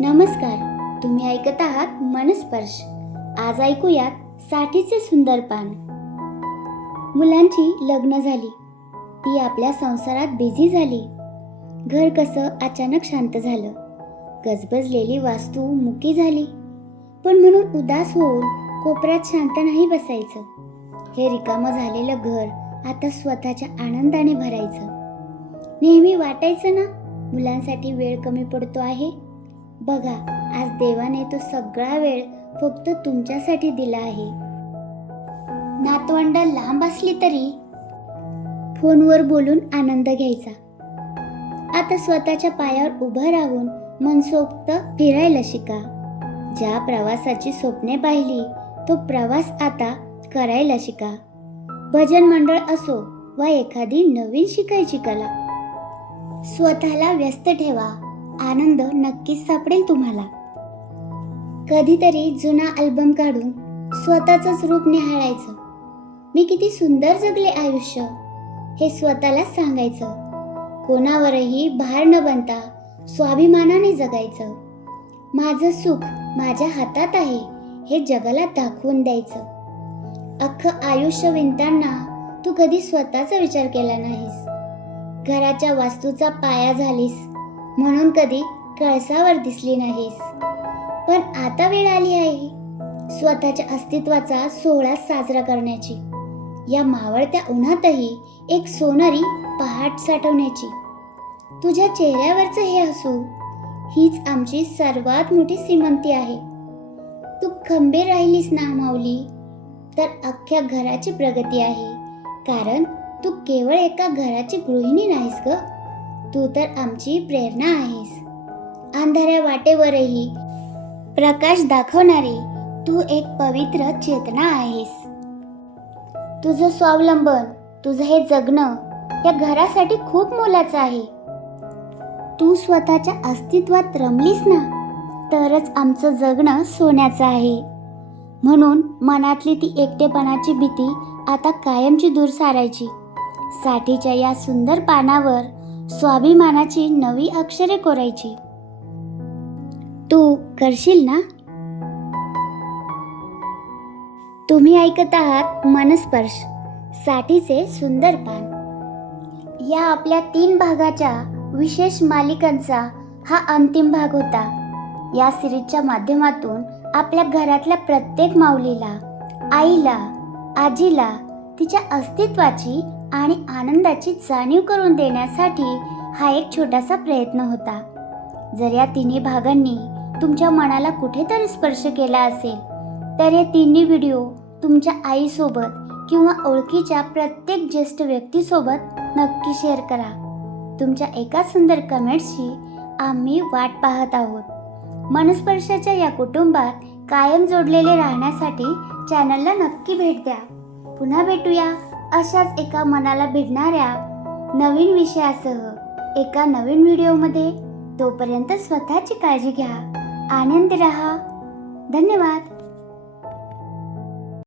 नमस्कार, तुम्ही ऐकत आहात मनस्पर्श. आज ऐकूयात साठीचे सुंदर पान. मुलांची लग्न झाली, ती आपल्या संसारात बिझी झाली. घर कसं अचानक शांत झालं. गजबजलेली वास्तू मुकी झाली. पण म्हणून उदास होऊन कोपऱ्यात शांत नाही बसायचं. हे रिकामं झालेलं घर आता स्वतःच्या आनंदाने भरायचं. नेहमी वाटायचं ना, मुलांसाठी वेळ कमी पडतो आहे. बघा, आज देवाने तो सगळा वेळ फक्त तुमच्यासाठी दिला आहे. नातवंड लांब असली तरी फोनवर बोलून आनंद घ्यायचा. आता स्वतःच्या पायावर उभं राहून मनसोक्त फिरायला शिका. ज्या प्रवासाची स्वप्ने पाहिली तो प्रवास आता करायला शिका. भजन मंडळ असो वा एखादी नवीन शिकायची कला, स्वतःला व्यस्त ठेवा. आनंद नक्कीच सापडेल तुम्हाला. कधीतरी जुना अल्बम काढून स्वतःचंच रूप निहाळायचं. मी किती सुंदर जगले आयुष्य, हे स्वतःला सांगायचं. कोणावरही भार न बनता स्वाभिमानाने जगायचं. माझं सुख माझ्या हातात आहे हे जगाला दाखवून द्यायचं. अख्खं आयुष्य विणताना तू कधी स्वतःचा विचार केला नाहीस. घराच्या वास्तूचा पाया झालीस म्हणून कधी कळसावर दिसली नाहीस. पण आता वेळ आली आहे स्वतःच्या अस्तित्वाचा सोहळा साजरा करण्याची. या मावळत्या उन्हातही एक सोनेरी पहाट साठवण्याची. तुझ्या चेहऱ्यावरचं हे हसू हीच आमची सर्वात मोठी श्रीमंती आहे. तू खंबीर राहिलीस ना माऊली, तर अख्ख्या घराची प्रगती आहे. कारण तू केवळ एका घराची गृहिणी नाहीस ग, तू तर आमची प्रेरणा आहेस. अंधाऱ्या वाटेवरही प्रकाश दाखवणारी तू एक पवित्र चेतना आहेस. तुझं स्वावलंबन, तुझं हे जगणं या घरासाठी खूप मोलाचं आहे. तू स्वतःच्या अस्तित्वात रमलीस ना, तरच आमचं जगणं सोन्याचं आहे. म्हणून मनातली ती एकटेपणाची भीती आता कायमची दूर सारायची. साठीच्या या सुंदर पानावर स्वाभिमानाची नवी अक्षरे कोरायची. तू करशील ना? तुम्ही ऐकत आहात मनस्पर्श, साठीचे सुंदर पान. या आपल्या 3 भागाच्या विशेष मालिकांचा हा अंतिम भाग होता. या सिरीजच्या माध्यमातून आपल्या घरातल्या प्रत्येक माऊलीला, आईला, आजीला तिच्या अस्तित्वाची आणि आनंदाची जाणीव करून देण्यासाठी हा एक छोटासा प्रयत्न होता. जर या 3 भागांनी तुमच्या मनाला कुठेतरी स्पर्श केला असेल तर हे 3 व्हिडिओ तुमच्या आईसोबत किंवा ओळखीच्या प्रत्येक ज्येष्ठ व्यक्तीसोबत नक्की शेअर करा. तुमच्या एका सुंदर कमेंट्सची आम्ही वाट पाहत आहोत. मनस्पर्शाच्या या कुटुंबात कायम जोडलेले राहण्यासाठी चॅनलला नक्की भेट द्या. पुन्हा भेटूया अशाच एका मनाला भिडणाऱ्या नवीन विषयासह एका नवीन व्हिडिओमध्ये. तोपर्यंत स्वतःची काळजी घ्या, आनंदी राहा. धन्यवाद.